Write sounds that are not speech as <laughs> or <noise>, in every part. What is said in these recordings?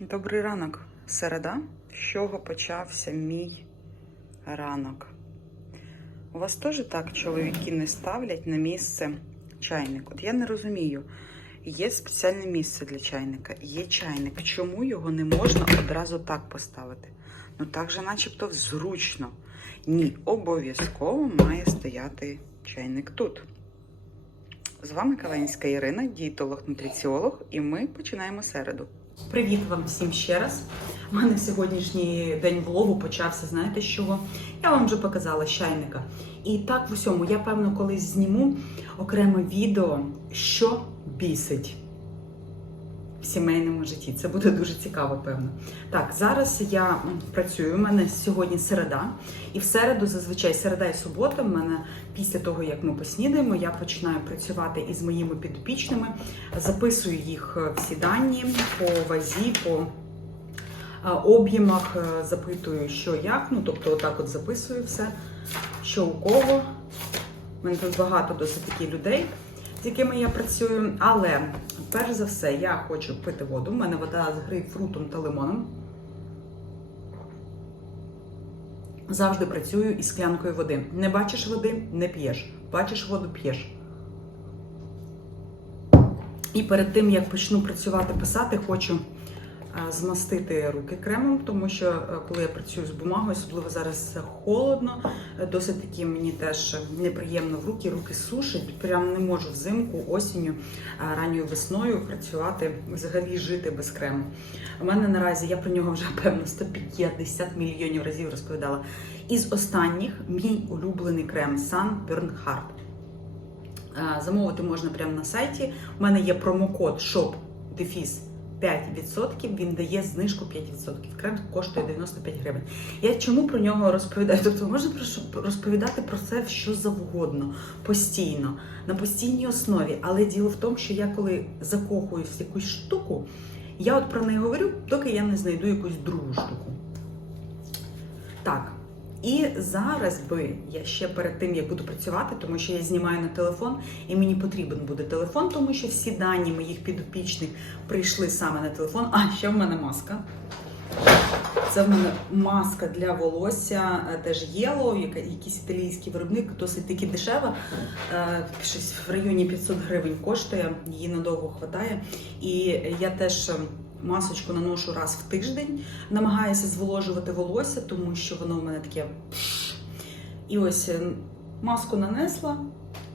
Добрий ранок, середа. З чого почався мій ранок? У вас теж так чоловіки не ставлять на місце чайник? От я не розумію. Є спеціальне місце для чайника, є чайник. Чому його не можна одразу так поставити? Ну так же, начебто, зручно. Ні, обов'язково має стояти чайник тут. З вами Каленська Ірина, дієтолог-нутриціолог, і ми починаємо середу. Привіт вам всім ще раз. У мене сьогоднішній день влогу почався, знаєте з чого? Я вам вже показала чайника. І так в усьому, я певно колись зніму окреме відео, що бісить в сімейному житті. Це буде дуже цікаво, певно. Так, зараз я працюю. У мене сьогодні середа. І в середу, зазвичай середа і субота, в мене після того, як ми поснідаємо, я починаю працювати із моїми підопічними, записую їх е, всі дані по вазі, по е, об'ємах, е, запитую, що як. Ну, тобто, отак от записую все, що у кого. У мене тут багато досить таки людей, з якими я працюю. Але перш за все, я хочу пити воду. У мене вода з грейпфрутом та лимоном. Завжди працюю із склянкою води. Не бачиш води, не п'єш. Бачиш воду, п'єш. І перед тим, як почну працювати, писати, хочу змастити руки кремом, тому що е, коли я працюю з бумагою, особливо зараз холодно, е, досить таки мені теж неприємно в руки, руки сушать. Прям не можу взимку, осінню, е, ранньою весною працювати, взагалі жити без крему. У мене наразі я про нього вже <laughs> певно 150 мільйонів разів розповідала. Із останніх мій улюблений крем Sun Burn Hard. Е, Замовити можна прямо на сайті. У мене є промокод shop 5%, він дає знижку 5%. Крем коштує 95 гривень. Я чому про нього розповідаю? Тобто можна розповідати про це що завгодно, постійно, на постійній основі. Але діло в тому, що я коли закохуюсь в якусь штуку, я от про неї говорю, доки я не знайду якусь другу штуку. Так. І зараз би я ще перед тим, як буду працювати, тому що я знімаю на телефон, і мені потрібен буде телефон, тому що всі дані моїх підопічних прийшли саме на телефон. А ще в мене маска. Це в мене маска для волосся, е, теж єло, якийсь італійський виробник, досить таки дешева. Е, Щось в районі 500 гривень коштує, її надовго хватає. І я теж е, масочку наношу раз в тиждень, намагаюся зволожувати волосся, тому що воно в мене таке. І ось е, маску нанесла.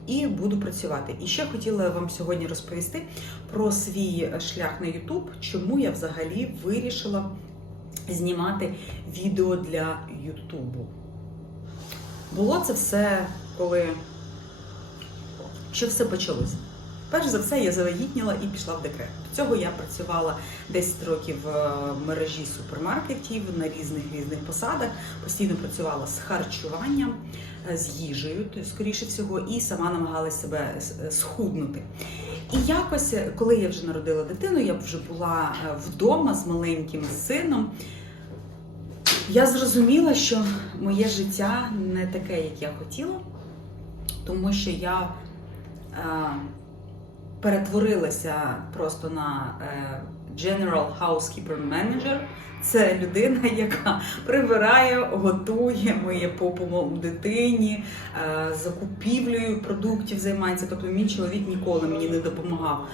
І буду працювати. І ще хотіла вам сьогодні розповісти про свій шлях на YouTube, чому я взагалі вирішила знімати відео для Ютубу. Було це все, коли що все почалося. Перш за все, я завагітніла і пішла в декрет. До цього я працювала 10 років е, в мережі супермаркетів на різних різних посадах. Постійно працювала з харчуванням, е, з їжею, скоріше всього, і сама намагалася себе схуднути. І якось, е, коли я вже народила дитину, я вже була е, вдома з маленьким сином. Я зрозуміла, що моє життя не таке, як я хотіла, тому що я е, перетворилася просто на е, General Housekeeper Manager. Це людина, <laughs> яка прибирає, готує, миє попу дитині, е, закупівлею продуктів займається. Тобто мій чоловік ніколи мені не допомагав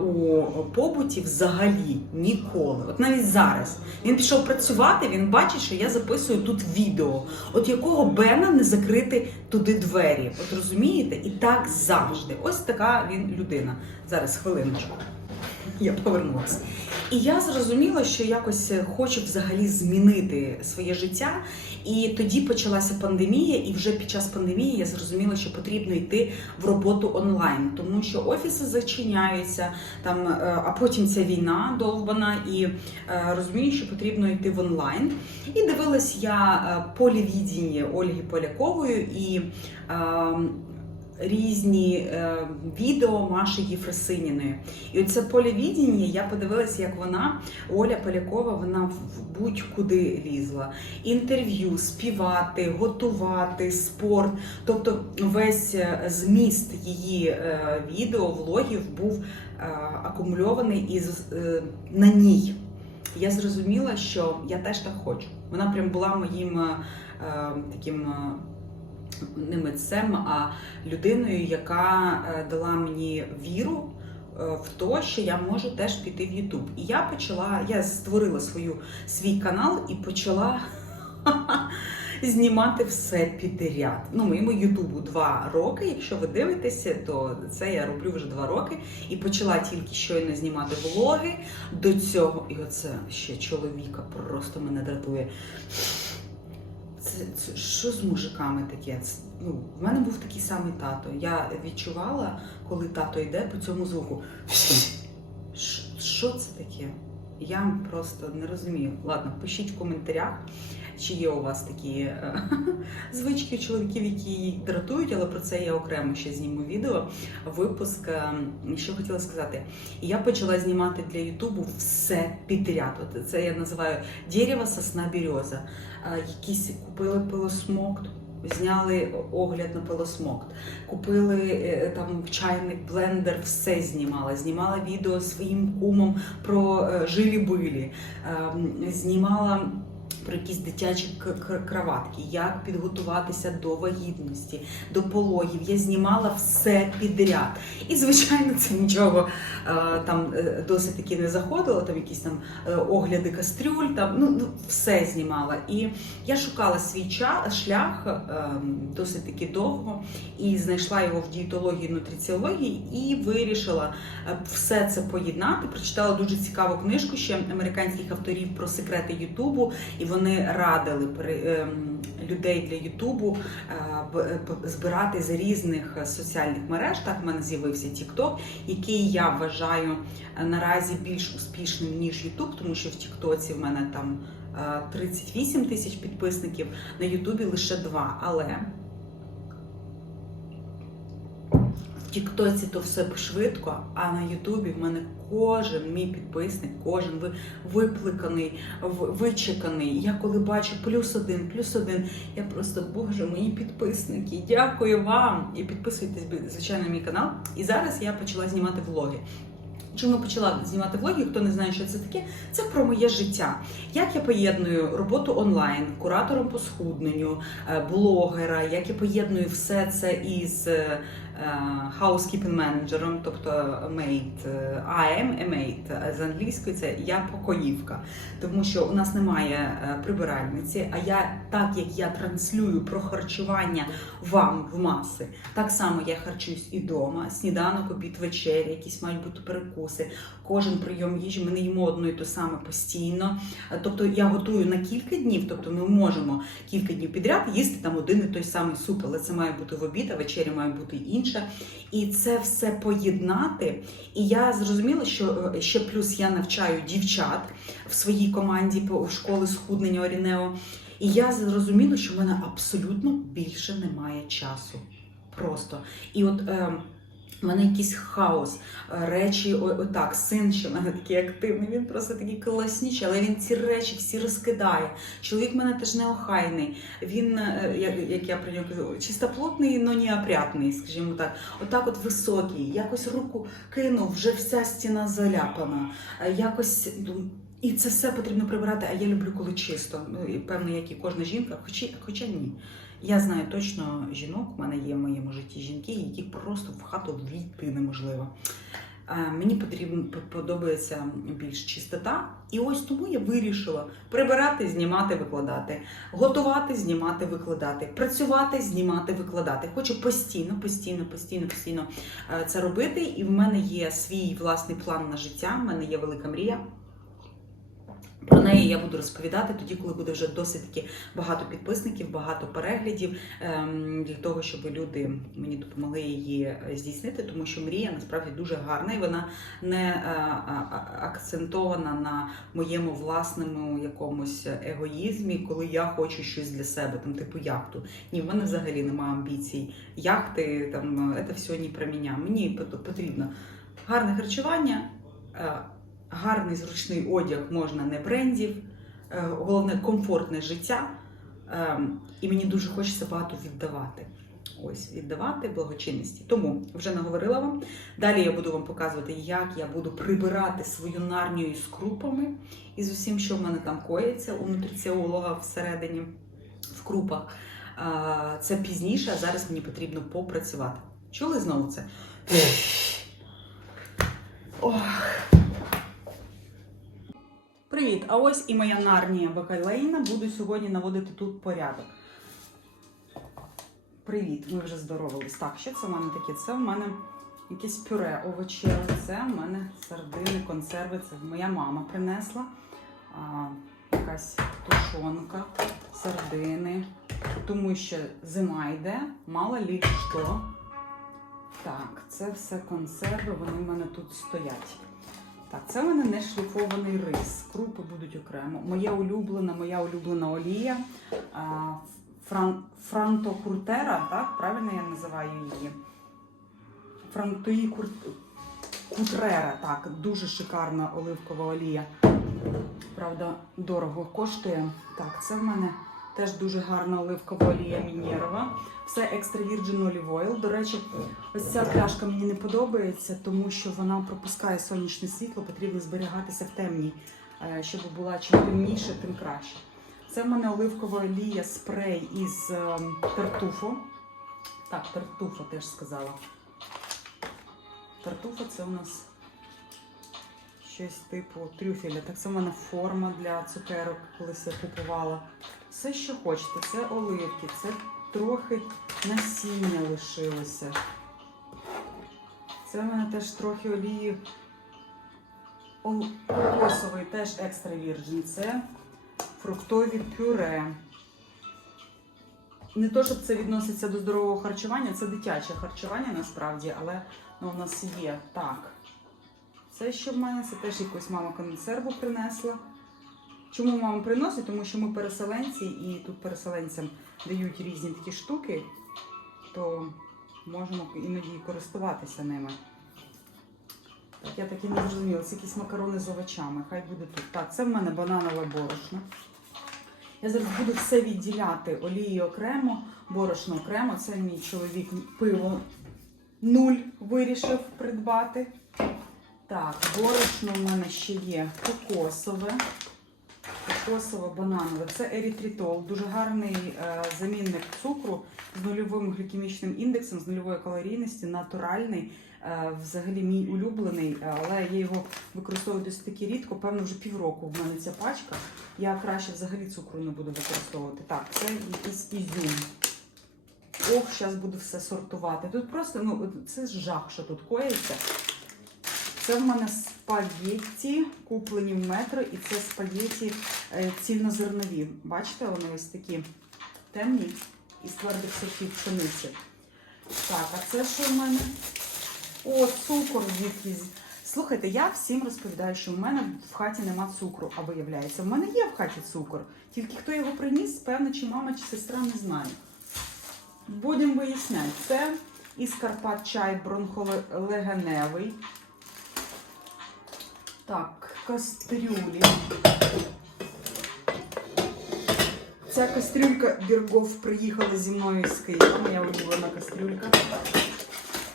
у побуті взагалі ніколи. От навіть зараз він пішов працювати, він бачить, що я записую тут відео. От якого Бена не закрити туди двері. От розумієте? І так завжди. Ось така він людина. Зараз хвилиночку. Я повернулася. І я зрозуміла, що якось хочу взагалі змінити своє життя. І тоді почалася пандемія, і вже під час пандемії я зрозуміла, що потрібно йти в роботу онлайн, тому що офіси зачиняються, там, е, а потім ця війна довбана, і е, розумію, що потрібно йти в онлайн. І дивилась я е, полівідіння Ольги Полякової і. Е, Різні е, відео Маші Єфросиніної. І оце полівідіння, я подивилася, як вона, Оля Полякова, вона в- будь-куди лізла. Інтерв'ю, співати, готувати, спорт. Тобто весь е, зміст її е, відео, влогів був е, акумульований із, е, на ній. я зрозуміла, що я теж так хочу. Вона прям була моїм е, е, таким. Не митцем, а людиною, яка е, дала мені віру е, в те, що я можу теж піти в Ютуб. І я почала, я створила свою свій канал і почала <laughs> знімати все підряд. Ну, моєму Ютубу два роки. Якщо ви дивитеся, то це я роблю вже два роки. І почала тільки щойно знімати влоги. До цього, і оце ще чоловіка просто мене дратує. Це, це що з мужиками таке? Це, ну, в мене був такий самий тато. Я відчувала, коли тато йде по цьому звуку. Що це таке? Я просто не розумію. Ладно, пишіть в коментарях, чи є у вас такі е, <laughs> звички чоловіків, які їх дратують, але про це я окремо ще зніму відео. Випуск, е, що хотіла сказати. Я почала знімати для Ютубу все підряд. От це я називаю дерево, сосна, береза. Е, Якісь купили пилосмокт. Зняли огляд на пилосмокт, купили там чайник, блендер, все знімала. Знімала відео своїм кумом про жилі-билі, Ем, знімала про якісь дитячі кроватки, як підготуватися до вагітності, до пологів. Я знімала все підряд. І, звичайно, це нічого е, там е, досить таки не заходило, там якісь там е, огляди кастрюль, там ну, ну все знімала. І я шукала свій шлях досить таки довго і знайшла його в дієтології нутриціології і вирішила все це поєднати. Прочитала дуже цікаву книжку ще американських авторів про секрети Ютубу, і вони радили ем, людей для Ютубу е, б- збирати з різних е, соціальних мереж. Так в мене з'явився TikTok, який я вважаю е, наразі більш успішним ніж Ютуб, тому що в Тіктоці в мене там е, 38 тисяч підписників, на Ютубі лише два. Але Тіктоці то все швидко, а на Ютубі в мене кожен мій підписник, кожен ви, випликаний, вичеканий. Я коли бачу плюс один, плюс один, я просто, боже, мої підписники, дякую вам! І підписуйтесь, звичайно, на мій канал. І зараз я почала знімати влоги. Чому почала знімати влоги? Хто не знає, що це таке, це про моє життя. Як я поєдную роботу онлайн, куратором по схудненню, е, блогера, як я поєдную все це із е, housekeeping менеджером, тобто maid, е, I am a maid, з англійської це я покоївка. Тому що у нас немає е, прибиральниці, а я так як я транслюю про харчування вам в маси, так само я харчуюсь і вдома. Сніданок, обід, вечеря, якісь мають бути перекуси. Кожен прийом їжі ми не їмо одно і те саме постійно. Тобто я готую на кілька днів, тобто ми можемо кілька днів підряд їсти там один і той самий суп, але це має бути в обід, а вечеря має бути інша. І це все поєднати. І я зрозуміла, що е, ще плюс я навчаю дівчат в своїй команді по школи схуднення Орінео. І я зрозуміла, що в мене абсолютно більше немає часу. Просто. І от е, в мене якийсь хаос, е, речі, отак, син ще в мене такий активний, він просто такий класніший, але він ці речі всі розкидає. Чоловік в мене теж неохайний. Він, е, як, як я про нього кажу, чистоплотний, но не опрятний, скажімо так. Отак от високий, якось руку кинув, вже вся стіна заляпана. Е, Якось. І це все потрібно прибирати, а я люблю, коли чисто. Ну, і певно, як і кожна жінка, хоча, хоча ні. Я знаю точно жінок, в мене є в моєму житті жінки, які просто в хату війти неможливо. Е, Мені потрібно подобається більш чистота, і ось тому я вирішила прибирати, знімати, викладати, готувати, знімати, викладати, працювати, знімати, викладати. Хочу постійно, постійно, постійно, постійно е, це робити. І в мене є свій власний план на життя. в мене є велика мрія. Про неї я буду розповідати тоді, коли буде вже досить таки багато підписників, багато переглядів ем, для того, щоб люди мені допомогли її е, здійснити, тому що мрія насправді дуже гарна і вона не е, а- акцентована на моєму власному якомусь егоїзмі, коли я хочу щось для себе, там типу яхту. Ні, в мене взагалі немає амбіцій. Яхти там це все не про мене. Мені потрібно гарне харчування. Е, гарний зручний одяг можна не брендів, е, головне комфортне життя. Е, І мені дуже хочеться багато віддавати. ось віддавати благочинності. Тому вже наговорила вам. Далі я буду вам показувати, як я буду прибирати свою нарнію із крупами і з усім, що в мене там коїться у нутриціолога всередині в крупах. Це пізніше, а зараз мені потрібно попрацювати. Чули знову це? Ох. Привіт! А ось і моя нарнія бакалейна. Буду сьогодні наводити тут порядок. Привіт, ми вже здоровились. Так, що це в мене таке? Це в мене якесь пюре овочеве. Це в мене сардини, консерви. Це моя мама принесла. А, якась тушонка, сардини. Тому що зима йде, мало лі що. Так, це все консерви, вони в мене тут стоять. Так, це в мене не шліфований рис. Крупи будуть окремо. Моя улюблена, моя улюблена олія. Фран, Франто Куртера, так? Правильно я називаю її? Франтої. Кутрера, так, дуже шикарна оливкова олія. Правда, дорого коштує. Так, це в мене теж дуже гарна оливкова олія Мінєрова. Все екстра virgin olive oil. До речі, ось ця пляшка мені не подобається, тому що вона пропускає сонячне світло, потрібно зберігатися в темній, е, щоб була чим темніше, тим краще. Це в мене оливкова олія спрей із ем, тартуфо. Так, тартуфо теж сказала. Тартуфо це у нас щось типу трюфеля. Так це в мене форма для цукерок, колись я купувала. Все, що хочете, це оливки, це трохи насіння лишилося. Це в мене теж трохи олії ол- кокосової, теж екстра вірджин. Це фруктові пюре. Не то, щоб це відноситься до здорового харчування, це дитяче харчування насправді, але ну, у нас є так. Це що в мене? Це теж якусь мама консерву принесла. Чому мама приносить? Тому що ми переселенці, і тут переселенцям дають різні такі штуки, то можемо іноді користуватися ними. Так, я таки не зрозуміла, це якісь макарони з овочами, хай буде тут. Так, це в мене бананове борошно. Я зараз буду все відділяти олії окремо, борошно окремо. Це мій чоловік пиво нуль вирішив придбати. Так, борошно в мене ще є кокосове. Кокосово-бананове. Це ерітритол, дуже гарний е, замінник цукру з нульовим глікемічним індексом, з нульовою калорійністю, натуральний. Е, взагалі мій улюблений, е, але я його використовую досить таки рідко, певно, вже півроку в мене ця пачка. Я краще взагалі цукру не буду використовувати. Так, це якийсь ізюм. Ох, зараз буду все сортувати. Тут просто, ну, це жах, що тут коїться. Це в мене спагетті, куплені в метро, і це спагетті е, цільнозернові. Бачите, вони ось такі темні із твердих сортів пшениці. Так, а це що в мене? О, цукор звідки. Слухайте, я всім розповідаю, що в мене в хаті нема цукру, а виявляється, в мене є в хаті цукор. Тільки хто його приніс, певно, чи мама, чи сестра, не знаю. Будемо виясняти. Це із Карпат чай бронхолегеневий. Так, кастрюлі. Ця кастрюлька Біргов приїхала зі мною з Києва, моя улюблена кастрюлька.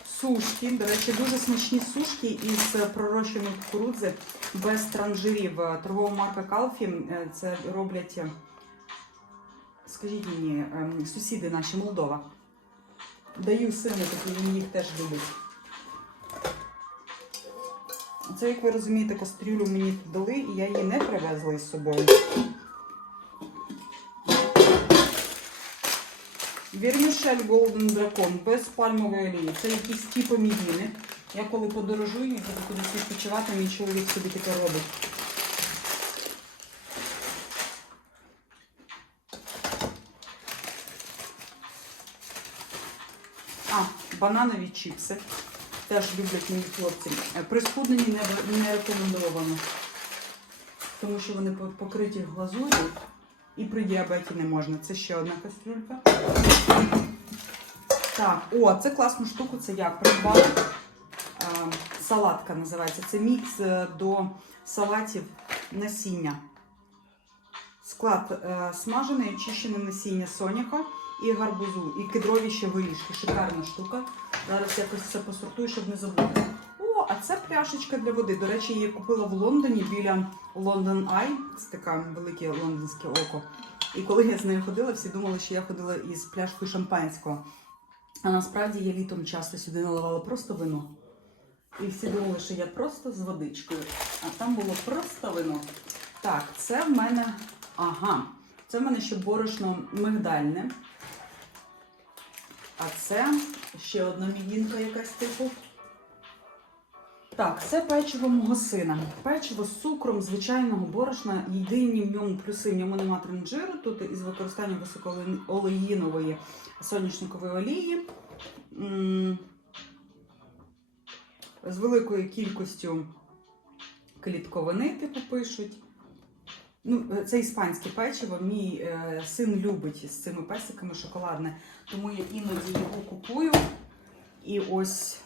Сушки, до речі, дуже смачні сушки із пророщеної кукурудзи без транжирів. Торгова марка Калфі. е, Це роблять, е, скажіть мені, е, сусіди наші Молдова. Даю сину, такий він їх теж любить. Це, як ви розумієте, кастрюлю мені дали, і я її не привезла із собою. Вірмішель Golden Dragon без пальмової олії. Це якісь типу мівіни. Я коли подорожую, я буду кудись відпочивати, мій чоловік собі таке робить. А, бананові чіпси. Теж люблять мої хлопці. Е, При схудненні не, не рекомендовано. Тому що вони покриті глазур'ю і при діабеті не можна. Це ще одна кастрюлька. Так, о, це класну штуку, це я придбала. Е, салатка називається. Це мікс е, до салатів насіння. Склад смажене очищене насіння соняка, і гарбузу, і кедрові ще горішки. Шикарна штука. Зараз якось це посортую, щоб не забути. О, а це пляшечка для води. До речі, її купила в Лондоні біля London Eye. Це таке велике лондонське око. І коли я з нею ходила, всі думали, що я ходила із пляшкою шампанського. А насправді я літом часто сюди наливала просто вино. І всі думали, що я просто з водичкою. А там було просто вино. Так, це в мене. Ага. Це в мене ще борошно мигдальне. А це ще одна мівінка якась типу. Так, це печиво мого сина. Печиво з цукром звичайного борошна. Єдині в ньому плюси, в ньому нема тринджиру, тут із використанням високоолеїнової соняшникової олії. З великою кількістю клітковини, типу пишуть. Ну, е, це іспанське печиво. Мій е, син любить з цими песиками шоколадне, тому я іноді його купую. І ось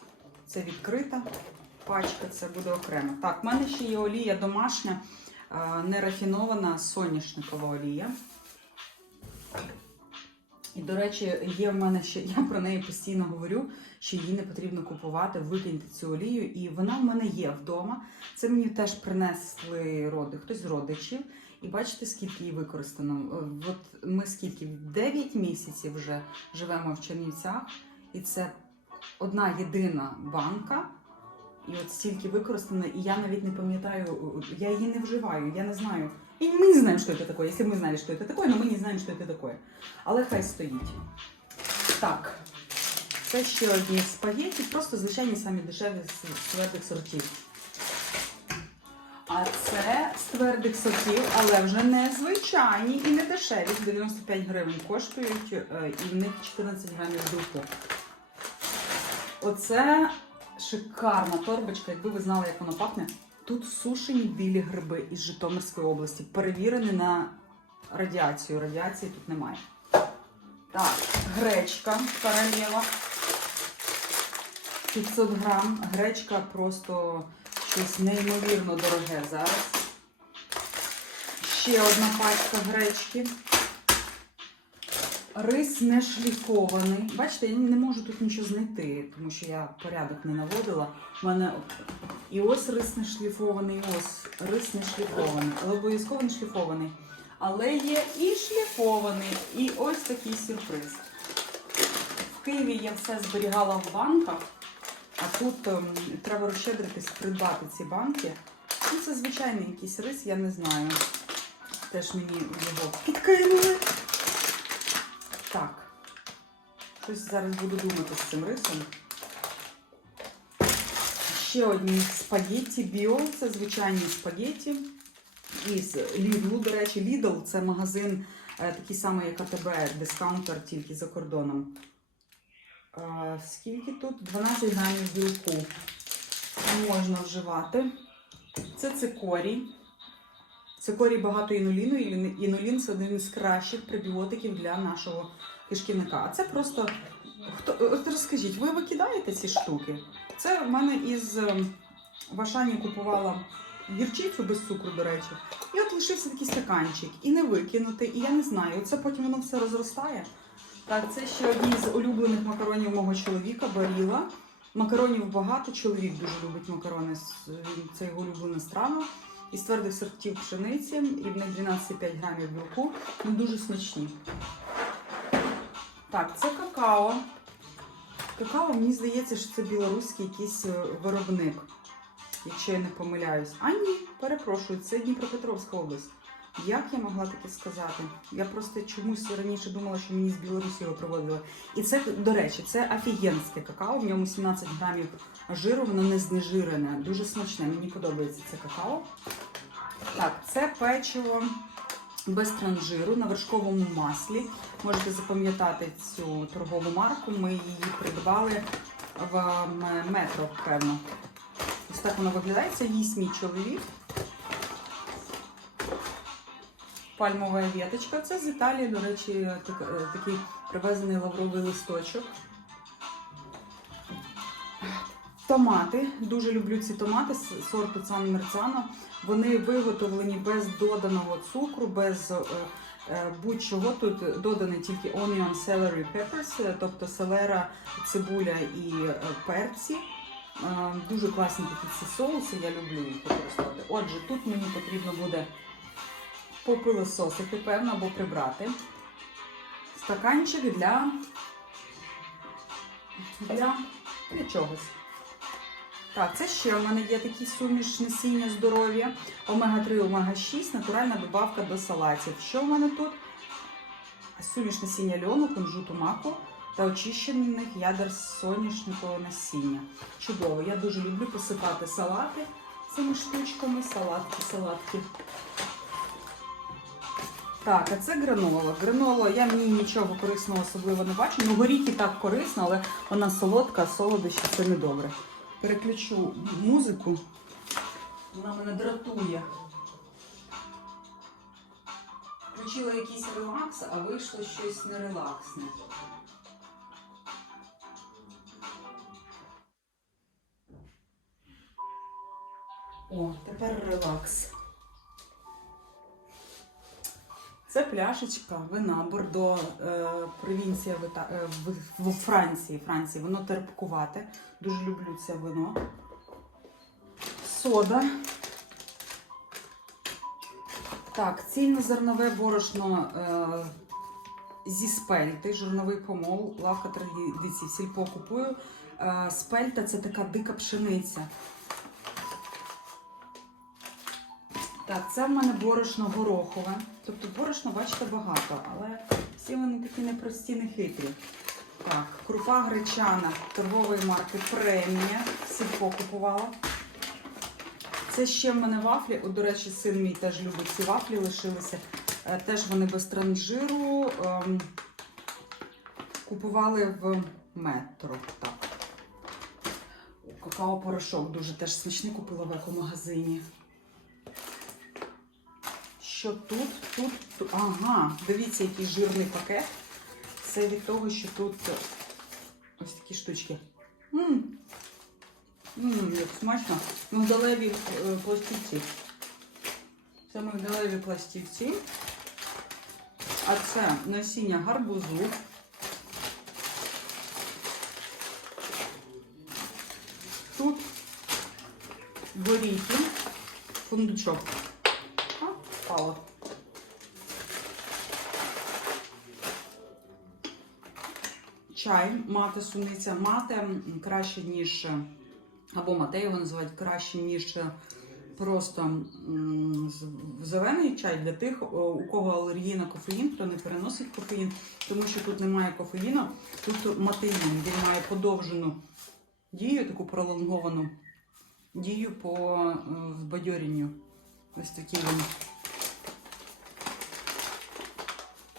це відкрита пачка, це буде окремо. Так, в мене ще є олія домашня, е, нерафінована соняшникова олія. І, до речі, є в мене ще, я про неї постійно говорю, що її не потрібно купувати, викиньте цю олію. І вона в мене є вдома. Це мені теж принесли роди, хтось з родичів. І бачите, скільки її використано. Е, От ми скільки 9 місяців вже живемо в Чернівцях, і це одна єдина банка. І от стільки використано, і я навіть не пам'ятаю, я її не вживаю, я не знаю. І ми не знаємо, що це таке. Якщо ми знали, що це таке, але ми не знаємо, що це таке. Але хай стоїть. Так, це ще одні спагетті, просто звичайні самі дешеві з з твердих сортів. А це з твердих сортів, але вже не звичайні і не дешеві. 95 гривень коштують, е, і в них 14 грамів духу. Оце шикарна торбочка, якби ви знали, як воно пахне. Тут сушені білі гриби із Житомирської області, перевірені на радіацію. Радіації тут немає. Так, гречка королева. 500 грам. Гречка просто щось неймовірно дороге зараз. Ще одна пачка гречки. Рис не шліфований. Бачите, я не можу тут нічого знайти, тому що я порядок не наводила. У мене і ось рис не шліфований, і ось рис не шліфований, але обов'язково не шліфований. Але є і шліфований, і ось такий сюрприз. В Києві я все зберігала в банках, а тут ем, треба розщедритись, придбати ці банки. Ну, це звичайний якийсь рис, я не знаю. Теж мені його підкинули. Так. Щось зараз буду думати з цим рисом. Ще одні спагетті біо, це звичайні спагетті. Із Lidl, до речі, Lidl це магазин е, такий самий, як АТБ, дискаунтер тільки за кордоном. Е, скільки тут? 12 грамів білку можна вживати. Це цикорій. Цикорій багато інуліну, і інулін це один із кращих пребіотиків для нашого кишківника. А це просто. Хто от розкажіть, ви викидаєте ці штуки? Це в мене із ем, в Ашані купувала гірчицю без цукру, до речі. І от лишився такий стаканчик. І не викинути, і я не знаю. Це потім воно все розростає. Так, це ще одні з улюблених макаронів мого чоловіка, баріла. Макаронів багато, чоловік дуже любить макарони, це його улюблена страва. Із твердих сортів пшениці, і в них 12,5 грамів білку. Ну, дуже смачні. Так, це какао. Какао, мені здається, що це білоруський якийсь е, виробник, якщо я не помиляюсь. А ні, перепрошую, це Дніпропетровська область. Як я могла таке сказати? Я просто чомусь раніше думала, що мені з Білорусі його приводили. І це, до речі, це офігенське какао, в ньому 17 грамів жиру, воно не знежирене, дуже смачне. Мені подобається це какао. Так, це печиво без транжиру на вершковому маслі. Можете запам'ятати цю торгову марку. Ми її придбали в метро, певно. Ось так воно виглядає. Це їсть мій чоловік. Пальмова віточка. Це з Італії, до речі, е, такий привезений лавровий листочок. Томати. Дуже люблю ці томати з сорту Сан Мерцано. Вони виготовлені без доданого цукру, без е, е, будь-чого. Тут додані тільки onion, celery, peppers, е, тобто селера, цибуля і перці. Дуже класні такі ці соуси, я люблю їх використовувати. Отже, тут мені потрібно буде попилососити, певно, або прибрати. Стаканчик для, для, для чогось. Так, це ще в мене є такий суміш насіння здоров'я. Омега-3, омега-6, натуральна добавка до салатів. Що в мене тут? Суміш насіння льону, кунжуту маку та очищених ядер соняшникового насіння. Чудово. Я дуже люблю посипати салати цими штучками. Салатки, салатки. Так, а це гранола. Гранола, я в ній нічого корисного особливо не бачу. Ну, горіхи так корисно, але вона солодка, солодощі це не добре. Переключу музику. Вона мене дратує. Включила якийсь релакс, а вийшло щось нерелаксне. О, тепер релакс. Це пляшечка вина Бордо, е, провінція е, в Франції. Франції. Воно терпкувате. Дуже люблю це вино. Сода. Так, цільнозернове борошно е, зі спельти, жирновий помол, лавка традицій, сільпо купую. Е, спельта це така дика пшениця. Так, це в мене борошно горохове. Тобто борошно, бачите, багато, але всі вони такі непрості, не хитрі. Так, крупа гречана торгової марки Премія. Сільпо купувала. Це ще в мене вафлі. От, до речі, син мій теж любить ці вафлі, лишилися. Е, Теж вони без транжиру. Ем, Купували в метро. Так. Какао-порошок дуже теж смачний купила в екомагазині. Що тут? Тут, тут. Ага, дивіться, який жирний пакет. Це від того, що тут ось такі штучки. М, Ммм, як смачно. Мигдалеві е, пластівці. Це мигдалеві пластівці. А це насіння гарбузу. Тут горіхи, фундучок. А, впало. Чай, мати суниця. Мати краще, ніж е, або мате його називають краще, ніж е, просто зелений чай для тих, у кого алергія на кофеїн, хто не переносить кофеїн, тому що тут немає кофеїну, тут матеїн. Він має подовжену дію, таку пролонговану дію по е, збадьорінню. Ось такий він.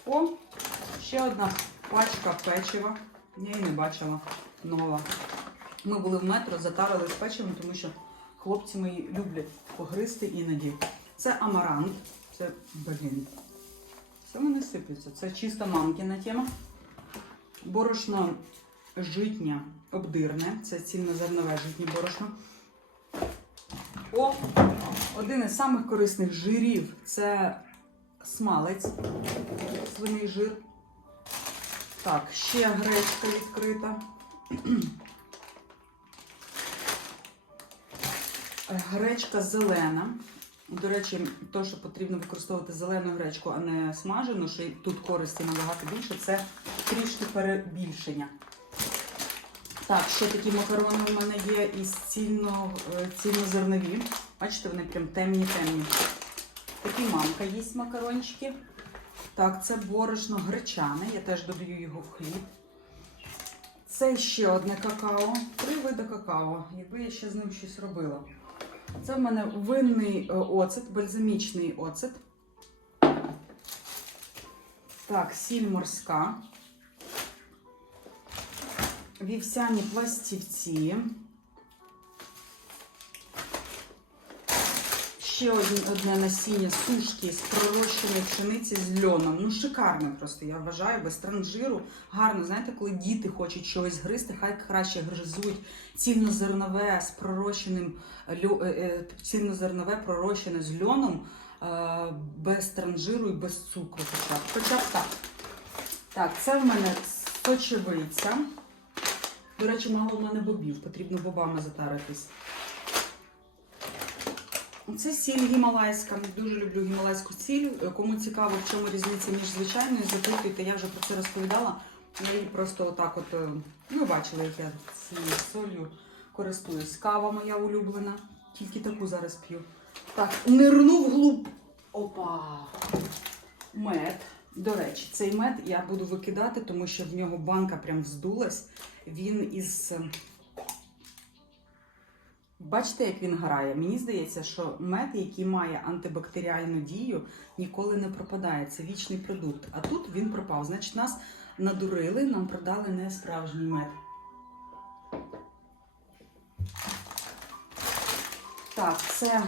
О, ще одна пачка печива. Я її не бачила нова. Ми були в метро, затарили з печивом, тому що хлопці мої люблять погризти іноді. Це амарант. Це, блін. Це вони сипляться. Це чиста мамкіна тема. Борошно житнє, обдирне. Це цільнозернове житнє борошно. О, один із самих корисних жирів це смалець, свиний жир. Так, ще гречка відкрита. <clears throat> Гречка зелена. До речі, то, що потрібно використовувати зелену гречку, а не смажену, що тут користі набагато більше, це трішки перебільшення. Так, ще такі макарони у мене є із цільно, е, цільнозернові. Бачите, вони прям темні-темні. Такі мамка їсть макарончики. Так, це борошно гречане, я теж додаю його в хліб. Це ще одне какао. Три види какао, якби я ще з ним щось робила. Це в мене винний е, оцет, бальзамічний оцет. Так, сіль морська. Вівсяні пластівці. Ще одне, насіння сушки з пророщеної пшениці з льоном. Ну, шикарно просто, я вважаю, без транжиру. Гарно, знаєте, коли діти хочуть щось гризти, хай краще гризуть цільнозернове з пророщеним е, е, цільнозернове пророщене з льоном, е, без транжиру і без цукру. Хоча б так. Так, це в мене сочевиця. До речі, мало в мене бобів, потрібно бобами затаритись. Це сіль гімалайська. Дуже люблю гімалайську сіль. Кому цікаво, в чому різниця між звичайною, запитуйте. Я вже про це розповідала. Я просто отак от, е, ну, бачили, як я цією солью користуюсь. Кава моя улюблена. Тільки таку зараз п'ю. Так, нирнув глуб. Опа! Мед. До речі, цей мед я буду викидати, тому що в нього банка прям вздулась. Він із. Бачите, як він грає? Мені здається, що мед, який має антибактеріальну дію, ніколи не пропадає. Це вічний продукт. А тут він пропав. Значить, нас надурили, нам продали не справжній мед. Так, це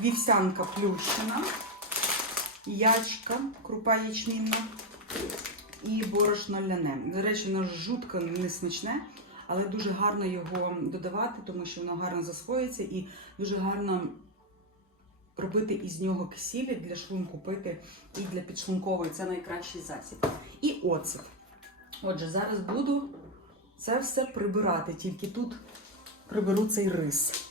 вівсянка плющена, ячка, крупа ячмінна і борошно ляне. До речі, воно жутко не смачне, але дуже гарно його додавати, тому що воно гарно засвоїться і дуже гарно робити із нього кисілі для шлунку пити і для підшлункової. Це найкращий засіб. І оцет. Отже, зараз буду це все прибирати, тільки тут приберу цей рис.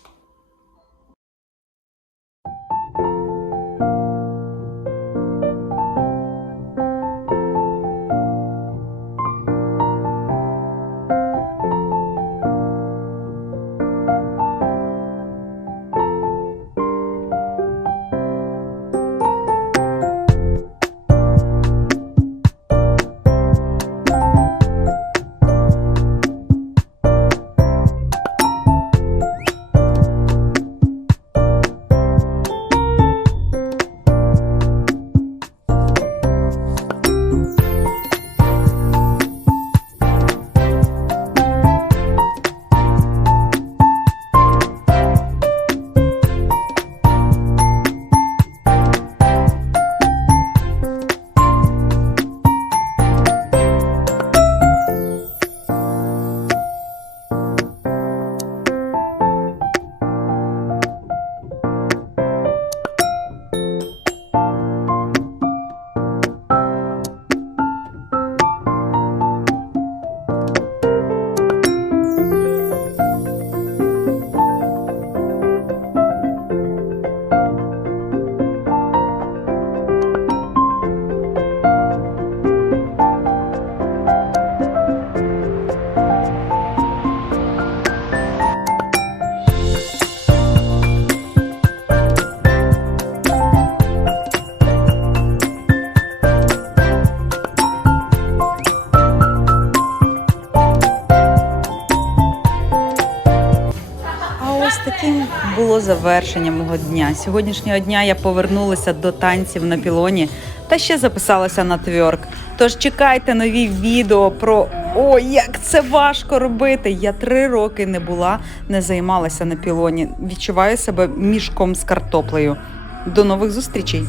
Завершення мого дня. Сьогоднішнього дня я повернулася до танців на пілоні та ще записалася на тверк. Тож чекайте нові відео про о, як це важко робити. Я три роки не була, не займалася на пілоні. Відчуваю себе мішком з картоплею. До нових зустрічей!